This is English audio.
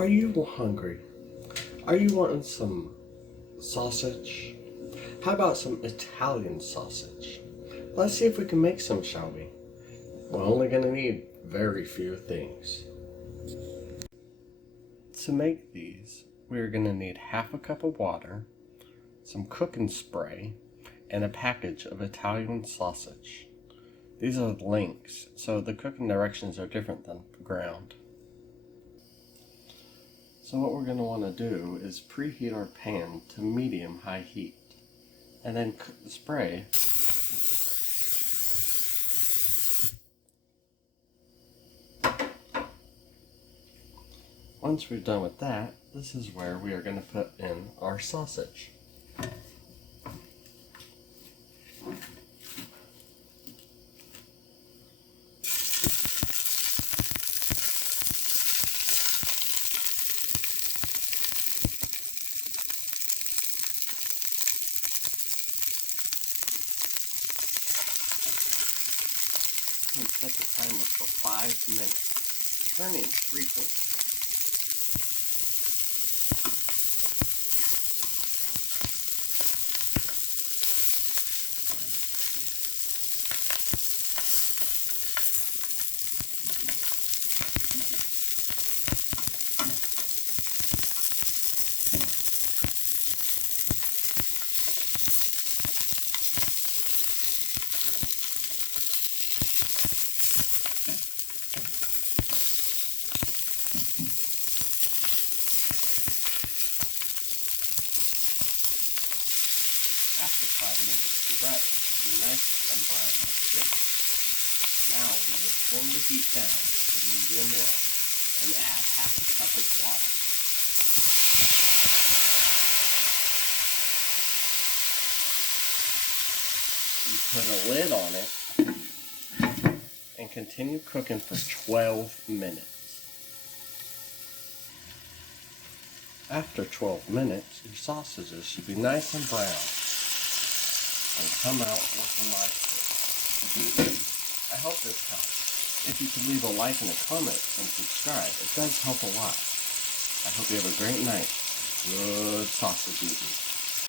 Are you hungry? Are you wanting some sausage? How about some Italian sausage? Let's see if we can make some, shall we? We're only going to need very few things. To make these, we're going to need half a cup of water, some cooking spray, and a package of Italian sausage. These are links, so the cooking directions are different than ground. So what we're going to want to do is preheat our pan to medium-high heat, and then cook the spray with the cooking spray. Once we're done with that, this is where we are going to put in our sausage. And set the timer for 5 minutes, turning frequently. After 5 minutes, the rice will be nice and brown like this. Now we will turn the heat down to medium low and add half a cup of water. You put a lid on it and continue cooking for 12 minutes. After 12 minutes, your sausages should be nice and brown and come out looking like this. I hope this helps. If you could leave a like and a comment and subscribe, it does help a lot. I hope you have a great night. Good sausage eating.